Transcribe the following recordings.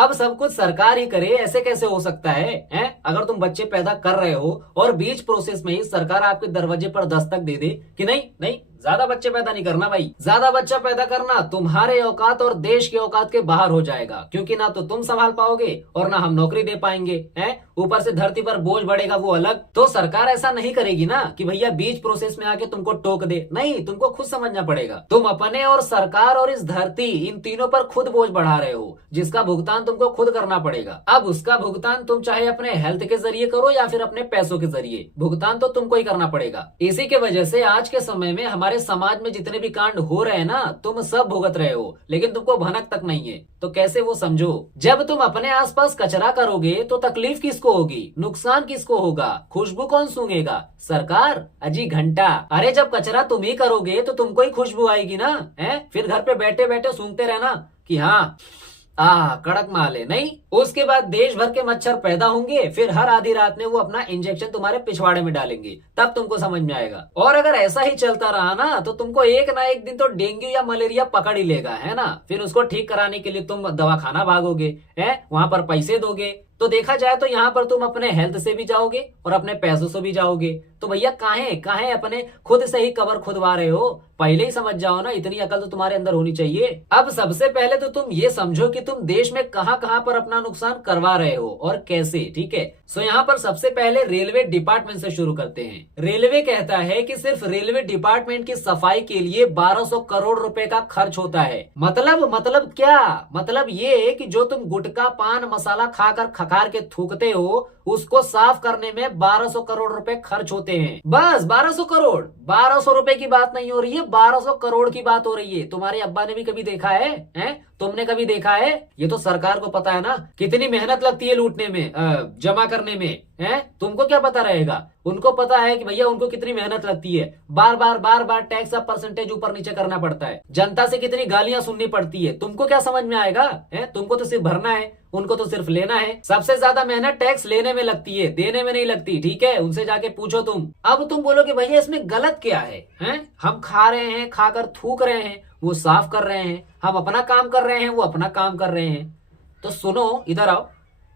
अब सब कुछ सरकार ही करे, ऐसे कैसे हो सकता है? अगर तुम बच्चे पैदा कर रहे हो और बीच प्रोसेस में ही सरकार आपके दरवाजे पर दस्तक दे दे कि नहीं नहीं, ज्यादा बच्चे पैदा नहीं करना भाई, ज्यादा बच्चा पैदा करना तुम्हारे औकात और देश के औकात के बाहर हो जाएगा, क्योंकि ना तो तुम संभाल पाओगे और ना हम नौकरी दे पाएंगे, हैं? ऊपर से धरती पर बोझ बढ़ेगा वो अलग। तो सरकार ऐसा नहीं करेगी ना कि भैया बीच प्रोसेस में आके तुमको टोक दे, नहीं, तुमको खुद समझना पड़ेगा। तुम अपने और सरकार और इस धरती, इन तीनों पर खुद बोझ बढ़ा रहे हो, जिसका भुगतान तुमको खुद करना पड़ेगा। अब उसका भुगतान तुम चाहे अपने हेल्थ के जरिए करो या फिर अपने पैसों के जरिए, भुगतान तो तुमको ही करना पड़ेगा। इसी के वजह से आज के समय में हमारे समाज में जितने भी कांड हो रहे हैं ना, तुम सब भुगत रहे हो, लेकिन तुमको भनक तक नहीं है। तो कैसे वो समझो, जब तुम अपने आसपास कचरा करोगे तो तकलीफ किसको होगी, नुकसान किसको होगा, खुशबू कौन सूंघेगा? सरकार? अजी घंटा। अरे जब कचरा तुम ही करोगे तो तुमको ही खुशबू आएगी ना, है? फिर घर पे बैठे बैठे सूंघते रहना कि हाँ कड़क माल है, नहीं? उसके बाद देश भर के मच्छर पैदा होंगे, फिर हर आधी रात में वो अपना इंजेक्शन तुम्हारे पिछवाड़े में डालेंगे, तब तुमको समझ में आएगा। और अगर ऐसा ही चलता रहा ना तो तुमको एक ना एक दिन तो डेंगू या मलेरिया पकड़ ही लेगा, है ना? फिर उसको ठीक कराने के लिए तुम दवाखाना भागोगे, है? वहां पर पैसे दोगे। तो देखा जाए तो यहाँ पर तुम अपने हेल्थ से भी जाओगे और अपने पैसों से भी जाओगे। तो भैया काहे काहे अपने खुद से ही कबर खुदवा रहे हो? पहले ही समझ जाओ ना, इतनी अकल तो तुम्हारे अंदर होनी चाहिए। अब सबसे पहले तो तुम ये समझो कि तुम देश में कहां कहां पर अपना नुकसान करवा रहे हो और कैसे, ठीक है? सो यहाँ पर सबसे पहले रेलवे डिपार्टमेंट से शुरू करते हैं। रेलवे कहता है कि सिर्फ रेलवे डिपार्टमेंट की सफाई के लिए 1200 करोड़ रुपए का खर्च होता है। मतलब क्या? मतलब ये कि जो तुम गुटखा पान मसाला खाकर खकार के थूकते हो, उसको साफ करने में 1200 करोड़ रुपए खर्च होते हैं। बस 1200 करोड़, 1200 रुपए की बात नहीं हो रही है, 1200 करोड़ की बात हो रही है। तुम्हारे अब्बा ने भी कभी देखा है? तुमने कभी देखा है? ये तो सरकार को पता है ना कितनी मेहनत लगती है लूटने में, जमा करने में, है? तुमको क्या पता रहेगा? उनको पता है कि भैया उनको कितनी मेहनत लगती है, बार बार टैक्स का परसेंटेज ऊपर नीचे करना पड़ता है, जनता से कितनी गालियां सुननी पड़ती है। तुमको क्या समझ में आएगा? तुमको तो सिर्फ भरना है, उनको तो सिर्फ लेना है। सबसे ज्यादा मेहनत टैक्स लेने में लगती है, देने में नहीं लगती, ठीक है? उनसे जाके पूछो तुम। अब तुम बोलोगे भैया इसमें गलत क्या है? हम खा रहे हैं, खाकर थूक रहे हैं, वो साफ कर रहे हैं, हम अपना काम कर रहे हैं, वो अपना काम कर रहे हैं। तो सुनो, इधर आओ।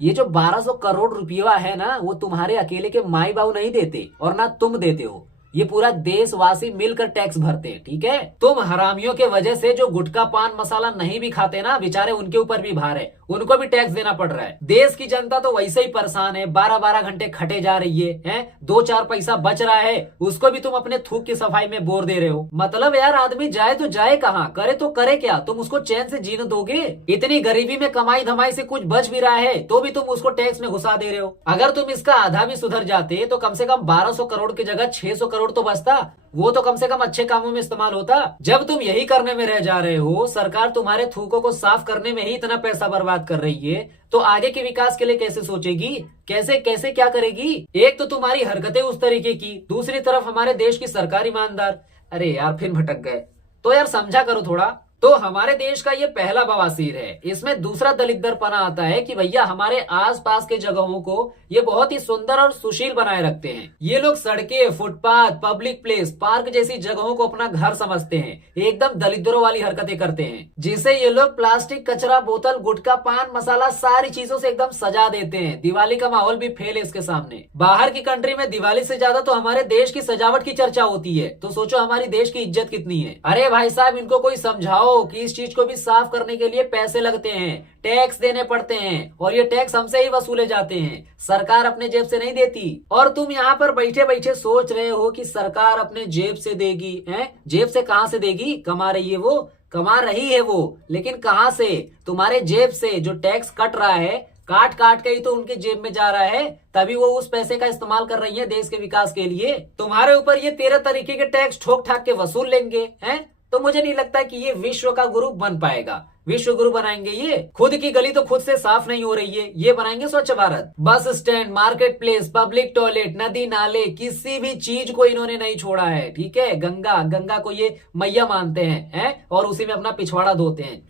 ये जो 1200 करोड़ रुपया है ना, वो तुम्हारे अकेले के माई बाबू नहीं देते और ना तुम देते हो, ये पूरा देशवासी मिलकर टैक्स भरते हैं, ठीक है? तुम हरामियों के वजह से जो गुटखा पान मसाला नहीं भी खाते ना, बेचारे उनके ऊपर भी भार है, उनको भी टैक्स देना पड़ रहा है। देश की जनता तो वैसे ही परेशान है, 12-12 घंटे खटे जा रही है? 2-4 पैसा बच रहा है, उसको भी तुम अपने थूक की सफाई में बोर दे रहे हो। मतलब यार आदमी जाए तो जाए कहाँ, करे तो करे क्या? तुम उसको चैन से जीने दोगे? इतनी गरीबी में कमाई धमाई से कुछ बच भी रहा है तो भी तुम उसको टैक्स में घुसा दे रहे हो। अगर तुम इसका आधा भी सुधर जाते तो कम से कम 1200 करोड़ की जगह 600 करोड़ तो बचता, वो तो कम से कम अच्छे कामों में इस्तेमाल होता। जब तुम यही करने में रह जा रहे हो, सरकार तुम्हारे थूकों को साफ करने में ही इतना पैसा बर्बाद कर रही है, तो आगे के विकास के लिए कैसे सोचेगी? कैसे कैसे क्या करेगी? एक तो तुम्हारी हरकतें उस तरीके की, दूसरी तरफ हमारे देश की सरकार ईमानदार। अरे यार फिर भटक गए। तो यार समझा करो थोड़ा। तो हमारे देश का ये पहला बवासीर है। इसमें दूसरा दलिद्दरपना आता है कि भैया हमारे आसपास के जगहों को ये बहुत ही सुंदर और सुशील बनाए रखते हैं। ये लोग सड़कें, फुटपाथ, पब्लिक प्लेस, पार्क जैसी जगहों को अपना घर समझते हैं, एकदम दलिद्रों वाली हरकतें करते हैं, जिसे ये लोग प्लास्टिक, कचरा, बोतल, गुटखा, पान मसाला सारी चीजों से एकदम सजा देते हैं। दिवाली का माहौल भी फेल है इसके सामने। बाहर की कंट्री में दिवाली से ज्यादा तो हमारे देश की सजावट की चर्चा होती है, तो सोचो हमारी देश की इज्जत कितनी है। अरे भाई साहब, इनको कोई समझाओ कि इस चीज को भी साफ करने के लिए पैसे लगते हैं, टैक्स देने पड़ते हैं, और ये टैक्स हमसे ही वसूले जाते हैं, सरकार अपने जेब से नहीं देती। और तुम यहाँ पर बैठे बैठे सोच रहे हो कि सरकार अपने जेब से देगी। जेब से कहां से देगी? कमा रही है वो, कमा रही है वो, लेकिन कहां से? तुम्हारे जेब से। जो टैक्स कट रहा है, काट काट के ही तो उनके जेब में जा रहा है, तभी वो उस पैसे का इस्तेमाल कर रही है देश के विकास के लिए। तुम्हारे ऊपर ये 13 तरीके के टैक्स ठोक ठाक के वसूल लेंगे, हैं? तो मुझे नहीं लगता कि ये विश्व का गुरु बन पाएगा। विश्व गुरु बनाएंगे ये? खुद की गली तो खुद से साफ नहीं हो रही है, ये बनाएंगे स्वच्छ Bharat? Bus stand, market place, public toilet, नदी नाले, किसी भी चीज को इन्होंने नहीं छोड़ा है, ठीक है? गंगा को ये मैया मानते हैं, और उसी में अपना पिछवाड़ा धोते हैं।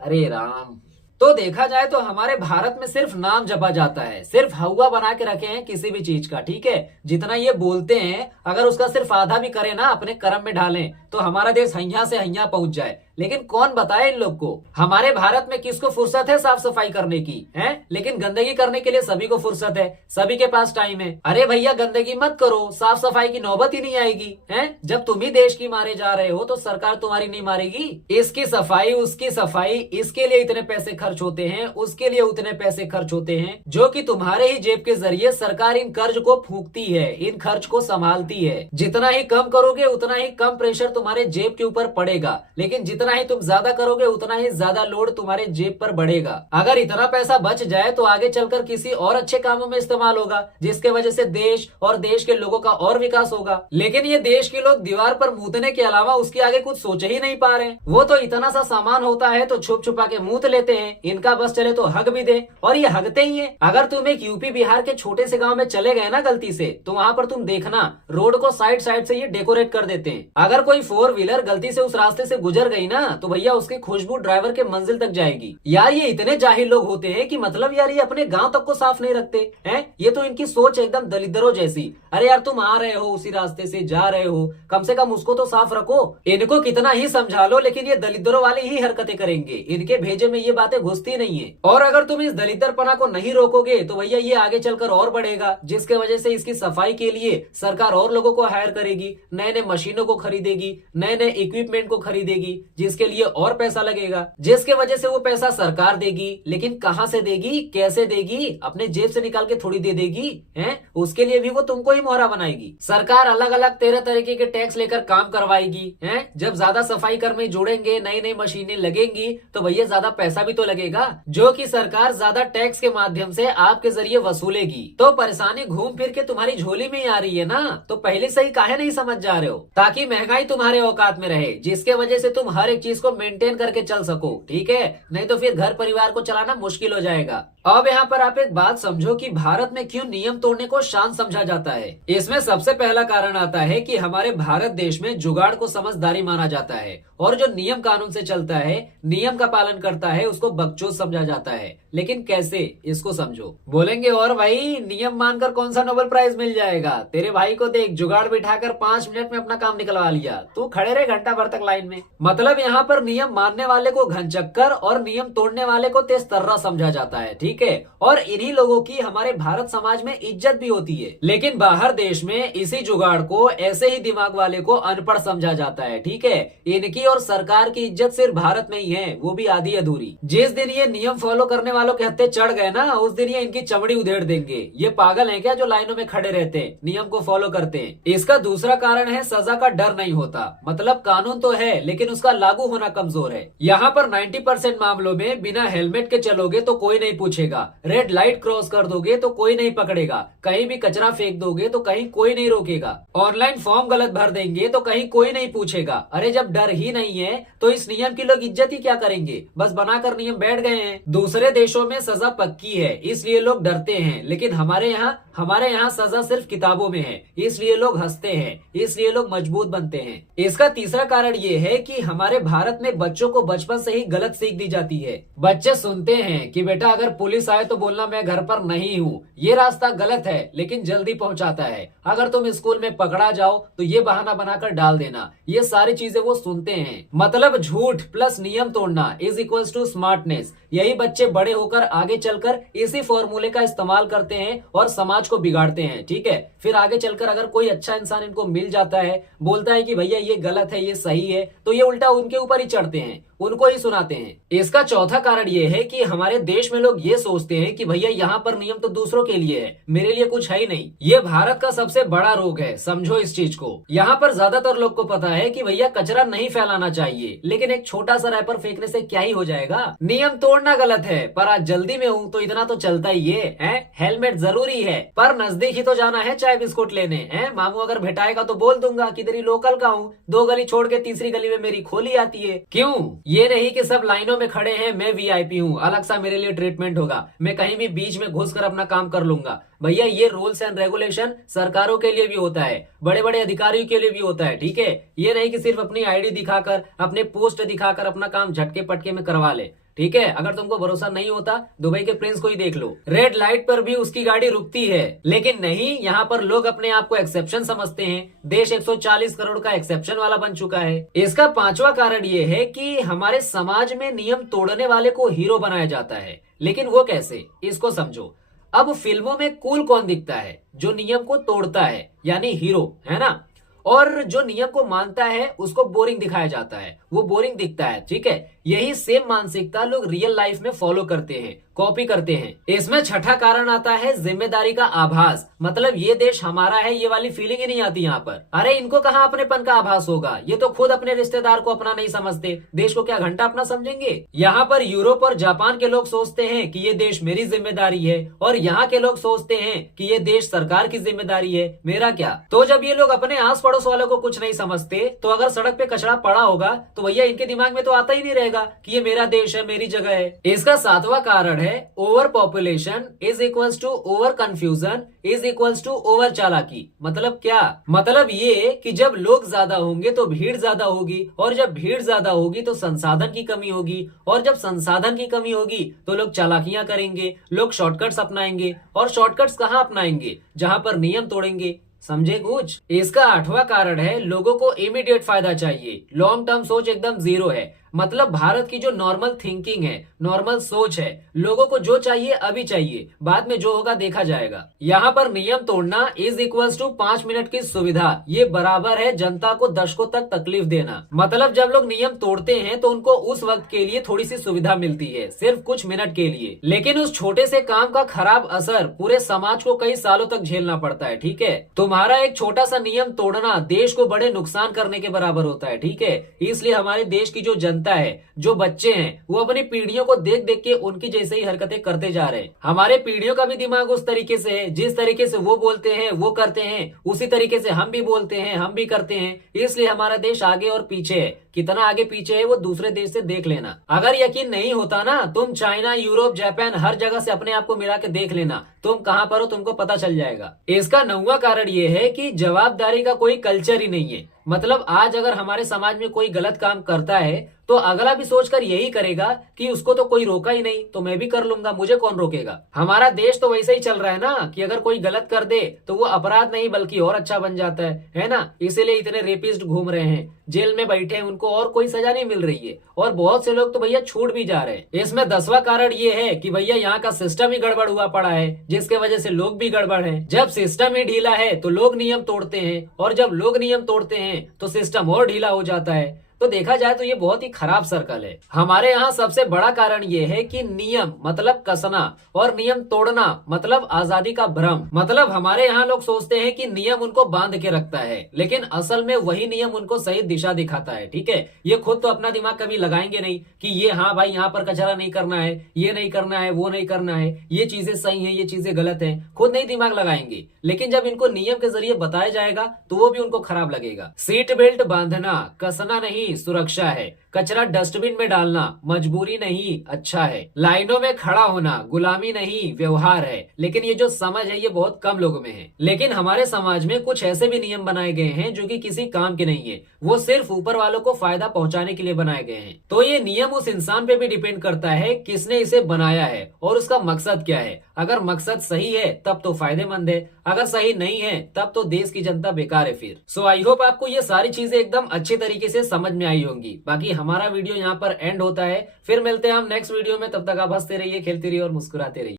अरे राम। तो देखा जाए तो हमारे भारत में सिर्फ नाम जपा जाता है, सिर्फ हवा बना के रखे हैं किसी भी चीज का, ठीक है? जितना ये बोलते हैं अगर उसका सिर्फ आधा भी करें ना, अपने कर्म में ढालें, तो हमारा देश हैया से हैया पहुंच जाए। लेकिन कौन बताए इन लोग को? हमारे भारत में किसको फुर्सत है साफ सफाई करने की है? लेकिन गंदगी करने के लिए सभी को फुर्सत है, सभी के पास टाइम है। अरे भैया गंदगी मत करो, साफ सफाई की नौबत ही नहीं आएगी है। जब तुम ही देश की मारे जा रहे हो तो सरकार तुम्हारी नहीं मारेगी। इसकी सफाई उसकी सफाई, इसके लिए इतने पैसे खर्च होते हैं, उसके लिए उतने पैसे खर्च होते हैं, जो कि तुम्हारे ही जेब के जरिए सरकार इन कर्ज को फूंकती है, इन खर्च को संभालती है। जितना ही कम करोगे उतना ही कम प्रेशर तुम्हारे जेब के ऊपर पड़ेगा, लेकिन जितना ही तुम ज्यादा करोगे उतना ही ज्यादा लोड तुम्हारे जेब पर बढ़ेगा। अगर इतना पैसा बच जाए तो आगे चलकर किसी और अच्छे कामों में इस्तेमाल होगा, जिसके वजह से देश और देश के लोगों का और विकास होगा। लेकिन ये देश के लोग दीवार पर मूतने के अलावा उसके आगे कुछ सोच ही नहीं पा रहे। वो तो इतना सा सामान होता है तो छुप छुपा के मूत लेते हैं, इनका बस चले तो हग भी दे, और ये हगते ही है। अगर तुम एक यूपी बिहार के छोटे से गांव में चले गए ना गलती से, तो वहां पर तुम देखना रोड को साइड साइड से ये डेकोरेट कर देते हैं। अगर कोई 4 व्हीलर गलती से उस रास्ते से गुजर गई ना, तो भैया उसकी खुशबू ड्राइवर के मंजिल तक जाएगी। यार ये इतने जाहिल लोग होते हैं कि मतलब यार ये अपने गांव तक को साफ नहीं रखते हैं। ये तो इनकी सोच एकदम दलिद्रों जैसी। अरे यार तुम आ रहे हो उसी रास्ते से जा रहे हो, कम से कम उसको तो साफ रखो। इनको कितना ही समझा लो लेकिन ये दलिद्रों वाली ही हरकतें करेंगे, इनके भेजे में ये बातें घुसती नहीं है। और अगर तुम इस दलिद्रपना को नहीं रोकोगे तो भैया ये आगे चलकर और बढ़ेगा, जिसके वजह से इसकी सफाई के लिए सरकार और लोगों को हायर करेगी, नए नए मशीनों को खरीदेगी, नए नए इक्विपमेंट को खरीदेगी, जिसके लिए और पैसा लगेगा, जिसके वजह से वो पैसा सरकार देगी। लेकिन कहां से देगी, कैसे देगी? अपने जेब से निकाल के थोड़ी दे देगी हैं? उसके लिए भी वो तुमको ही मोहरा बनाएगी। सरकार अलग अलग 13 तरीके के टैक्स लेकर काम करवाएगी हैं। जब ज्यादा सफाई कर्मी जुड़ेंगे, नई नई मशीनें लगेंगी, तो भैया ज्यादा पैसा भी तो लगेगा, जो कि सरकार ज्यादा टैक्स के माध्यम से आपके जरिए वसूलेगी। तो परेशानी घूम फिर के तुम्हारी झोली में ही आ रही है ना, तो पहले से ही काहे नहीं समझ जा रहे हो? ताकि महंगाई तुम्हारे औकात में रहे, जिसके वजह से तुम हर एक चीज को मेंटेन करके चल सको, ठीक है? नहीं तो फिर घर परिवार को चलाना मुश्किल हो जाएगा। अब यहाँ पर आप एक बात समझो कि भारत में क्यों नियम तोड़ने को शान समझा जाता है। इसमें सबसे पहला कारण आता है कि हमारे भारत देश में जुगाड़ को समझदारी माना जाता है, और जो नियम कानून से चलता है, नियम का पालन करता है, उसको बकचोद समझा जाता है। लेकिन कैसे, इसको समझो। बोलेंगे और भाई नियम मानकर कौन सा नोबेल प्राइज मिल जाएगा? तेरे भाई को देख, जुगाड़ बिठाकर 5 मिनट में अपना काम निकलवा लिया, तू खड़े रहे घंटा भर तक लाइन में। मतलब यहाँ पर नियम मानने वाले को घनचक्कर और नियम तोड़ने वाले को तेज तर्रा समझा जाता है, ठीक है? और इन्हीं लोगों की हमारे भारत समाज में इज्जत भी होती है। लेकिन बाहर देश में इसी जुगाड़ को, ऐसे ही दिमाग वाले को अनपढ़ समझा जाता है, ठीक है? इनकी और सरकार की इज्जत सिर्फ भारत में ही है, वो भी आधी अधूरी। जिस दिन ये नियम फॉलो करने वालों के हत्थे चढ़ गए ना, उस दिन ये इनकी चमड़ी उधेड़ देंगे। ये पागल है क्या जो लाइनों में खड़े रहते हैं, नियम को फॉलो करते हैं? इसका दूसरा कारण है सजा का डर नहीं होता। मतलब कानून तो है लेकिन उसका लागू होना कमजोर है। यहाँ पर 90% मामलों में बिना हेलमेट के चलोगे तो कोई नहीं पूछेगा, रेड लाइट क्रॉस कर दोगे तो कोई नहीं पकड़ेगा, कहीं भी कचरा फेंक दोगे तो कहीं कोई नहीं रोकेगा, ऑनलाइन फॉर्म गलत भर देंगे तो कहीं कोई नहीं पूछेगा। अरे जब डर ही नहीं है तो इस नियम की लोग इज्जत ही क्या करेंगे? बस बनाकर नियम बैठ गए हैं। दूसरे देशों में सजा पक्की है इसलिए लोग डरते हैं, लेकिन हमारे यहाँ सजा सिर्फ किताबों में है इसलिए लोग हंसते हैं, इसलिए लोग मजबूत बनते हैं। इसका तीसरा कारण ये है कि हमारे भारत में बच्चों को बचपन से ही गलत सीख दी जाती है। बच्चे सुनते हैं कि बेटा अगर पुलिस आए तो बोलना मैं घर पर नहीं हूँ, ये रास्ता गलत है लेकिन जल्दी पहुंचाता है। अगर तुम स्कूल में पकड़ा जाओ तो ये बहाना बनाकर डाल देना। ये सारी चीजें वो सुनते हैं। मतलब झूठ प्लस नियम तोड़ना इज इक्वल्स टू स्मार्टनेस। यही बच्चे बड़े होकर आगे चलकर इसी फॉर्मूले का इस्तेमाल करते हैं और समाज को बिगाड़ते हैं, ठीक है? फिर आगे चलकर अगर कोई अच्छा इंसान इनको मिल जाता है, बोलता है कि भैया ये गलत है ये सही है, तो ये उल्टा उनके ऊपर ही चढ़ते हैं, उनको ही सुनाते हैं। इसका चौथा कारण ये है कि हमारे देश में लोग ये सोचते हैं कि भैया यहाँ पर नियम तो दूसरों के लिए है, मेरे लिए कुछ है ही नहीं। ये भारत का सबसे बड़ा रोग है, समझो इस चीज को। यहाँ पर ज्यादातर लोग को पता है कि भैया कचरा नहीं फैलाना चाहिए, लेकिन एक छोटा सा रैपर फेंकने से क्या ही हो जाएगा? नियम तोड़ना गलत है पर आज जल्दी में हूँ तो इतना तो चलता ही है? हेलमेट जरूरी है पर नजदीक ही तो जाना है चाय बिस्कुट लेने हैं। मामू अगर भेटाएगा तो बोल दूंगा कि तेरी लोकल का हूँ, 2 गली छोड़ के तीसरी गली में मेरी खोली आती है। क्यों? ये नहीं कि सब लाइनों में खड़े हैं, मैं वीआईपी हूँ, अलग सा मेरे लिए ट्रीटमेंट होगा, मैं कहीं भी बीच में घुसकर अपना काम कर लूंगा। भैया ये रूल्स एंड रेगुलेशन सरकारों के लिए भी होता है, बड़े बड़े अधिकारियों के लिए भी होता है, ठीक है? ये नहीं कि सिर्फ अपनी आईडी दिखाकर, अपने पोस्ट दिखाकर अपना काम झटके पटके में करवा ले। ठीक है, अगर तुमको भरोसा नहीं होता दुबई के प्रिंस को ही देख लो, रेड लाइट पर भी उसकी गाड़ी रुकती है। लेकिन नहीं, यहाँ पर लोग अपने आप को एक्सेप्शन समझते हैं। देश 140 करोड़ का एक्सेप्शन वाला बन चुका है। इसका पांचवा कारण ये है कि हमारे समाज में नियम तोड़ने वाले को हीरो बनाया जाता है। लेकिन वो कैसे, इसको समझो। अब फिल्मों में कूल कौन दिखता है? जो नियम को तोड़ता है, यानी हीरो, है ना। और जो नियम को मानता है उसको बोरिंग दिखाया जाता है, वो बोरिंग दिखता है। ठीक है, यही सेम मानसिकता लोग रियल लाइफ में फॉलो करते हैं, कॉपी करते हैं। इसमें छठा कारण आता है जिम्मेदारी का आभास। मतलब ये देश हमारा है, ये वाली फीलिंग ही नहीं आती यहाँ पर। अरे इनको कहाँ अपनेपन का आभास होगा, ये तो खुद अपने रिश्तेदार को अपना नहीं समझते, देश को क्या घंटा अपना समझेंगे। यहाँ पर यूरोप और जापान के लोग सोचते हैं कि ये देश मेरी जिम्मेदारी है, और यहाँ के लोग सोचते हैं कि ये देश सरकार की जिम्मेदारी है, मेरा क्या। तो जब ये लोग अपने आस पड़ोस वालों को कुछ नहीं समझते, तो अगर सड़क पे कचरा पड़ा होगा तो भैया इनके दिमाग में तो आता ही नहीं रहेगा कि ये मेरा देश है, मेरी जगह है। इसका सातवां कारण है over population is equals to over confusion is equals to over चालाकी। मतलब क्या? मतलब ये कि जब लोग ज्यादा होंगे तो भीड़ ज्यादा होगी, और जब भीड़ ज्यादा होगी तो संसाधन की कमी होगी, और जब संसाधन की कमी होगी तो लोग चालाकियां करेंगे, लोग शॉर्टकट्स अपनाएंगे। और शॉर्टकट्स कहां अपनाएंगे? जहां पर नियम तोड़ेंगे। समझे कुछ? इसका आठवां कारण है लोगों को इमीडिएट फायदा चाहिए, लॉन्ग टर्म सोच एकदम जीरो है। मतलब भारत की जो नॉर्मल थिंकिंग है, नॉर्मल सोच है, लोगों को जो चाहिए अभी चाहिए, बाद में जो होगा देखा जाएगा। यहाँ पर नियम तोड़ना इज इक्वल्स टू 5 मिनट की सुविधा, ये बराबर है जनता को दशकों तक तकलीफ देना। मतलब जब लोग नियम तोड़ते हैं तो उनको उस वक्त के लिए थोड़ी सी सुविधा मिलती है, सिर्फ कुछ मिनट के लिए, लेकिन उस छोटे से काम का खराब असर पूरे समाज को कई सालों तक झेलना पड़ता है। ठीक है, तुम्हारा एक छोटा सा नियम तोड़ना देश को बड़े नुकसान करने के बराबर होता है। ठीक है, इसलिए हमारे देश की जो जनता है, जो बच्चे हैं, वो अपनी पीढ़ियों को देख देख के उनकी जैसे ही हरकतें करते जा रहे हैं। हमारे पीढ़ियों का भी दिमाग उस तरीके से है, जिस तरीके से वो बोलते हैं वो करते हैं, उसी तरीके से हम भी बोलते हैं हम भी करते हैं। इसलिए हमारा देश आगे और पीछे है। कितना आगे पीछे है वो दूसरे देश से देख लेना। अगर यकीन नहीं होता ना, तुम चाइना, यूरोप, जापान हर जगह से अपने आप को मिला के देख लेना, तुम कहां पर हो तुमको पता चल जाएगा। इसका 9वां कारण ये है कि जवाबदारी का कोई कल्चर ही नहीं है। मतलब आज अगर हमारे समाज में कोई गलत काम करता है तो अगला भी सोचकर यही करेगा कि उसको तो कोई रोका ही नहीं, तो मैं भी कर लूंगा, मुझे कौन रोकेगा। हमारा देश तो वैसे ही चल रहा है ना कि अगर कोई गलत कर दे तो वो अपराध नहीं बल्कि और अच्छा बन जाता है ना। इसीलिए इतने रेपिस्ट घूम रहे हैं, जेल में बैठे हैं, उनको और कोई सजा नहीं मिल रही है, और बहुत से लोग तो भैया छूट भी जा रहे हैं। इसमें 10वां कारण ये है कि भैया यहाँ का सिस्टम ही गड़बड़ हुआ पड़ा है, जिसके वजह से लोग भी गड़बड़ हैं। जब सिस्टम ही ढीला है तो लोग नियम तोड़ते हैं, और जब लोग नियम तोड़ते हैं तो सिस्टम और ढीला हो जाता है। तो देखा जाए तो ये बहुत ही खराब सर्कल है। हमारे यहाँ सबसे बड़ा कारण ये है कि नियम मतलब कसना, और नियम तोड़ना मतलब आजादी का भ्रम। मतलब हमारे यहाँ लोग सोचते हैं कि नियम उनको बांध के रखता है, लेकिन असल में वही नियम उनको सही दिशा दिखाता है। ठीक है, ये खुद तो अपना दिमाग कभी लगाएंगे नहीं कि ये हाँ भाई यहाँ पर कचरा नहीं करना है, ये नहीं करना है, वो नहीं करना है, ये चीजें सही है, ये चीजें गलत है, खुद नहीं दिमाग लगाएंगे। लेकिन जब इनको नियम के जरिए बताया जाएगा तो वो भी उनको खराब लगेगा। सीट बेल्ट बांधना कसना नहीं, सुरक्षा है। कचरा डस्टबिन में डालना मजबूरी नहीं, अच्छा है। लाइनों में खड़ा होना गुलामी नहीं, व्यवहार है। लेकिन ये जो समझ है ये बहुत कम लोगों में है। लेकिन हमारे समाज में कुछ ऐसे भी नियम बनाए गए हैं जो कि किसी काम के नहीं है, वो सिर्फ ऊपर वालों को फायदा पहुंचाने के लिए बनाए गए हैं। तो ये नियम उस इंसान पे भी डिपेंड करता है किसने इसे बनाया है और उसका मकसद क्या है। अगर मकसद सही है तब तो फायदेमंद है, अगर सही नहीं है तब तो देश की जनता बेकार है फिर। सो आई होप आपको ये सारी चीजें एकदम अच्छे तरीके से समझ में आई होंगी। बाकी हमारा वीडियो यहाँ पर एंड होता है, फिर मिलते हैं हम नेक्स्ट वीडियो में। तब तक आप हंसते रहिए, खेलते रहिए और मुस्कुराते रहिए।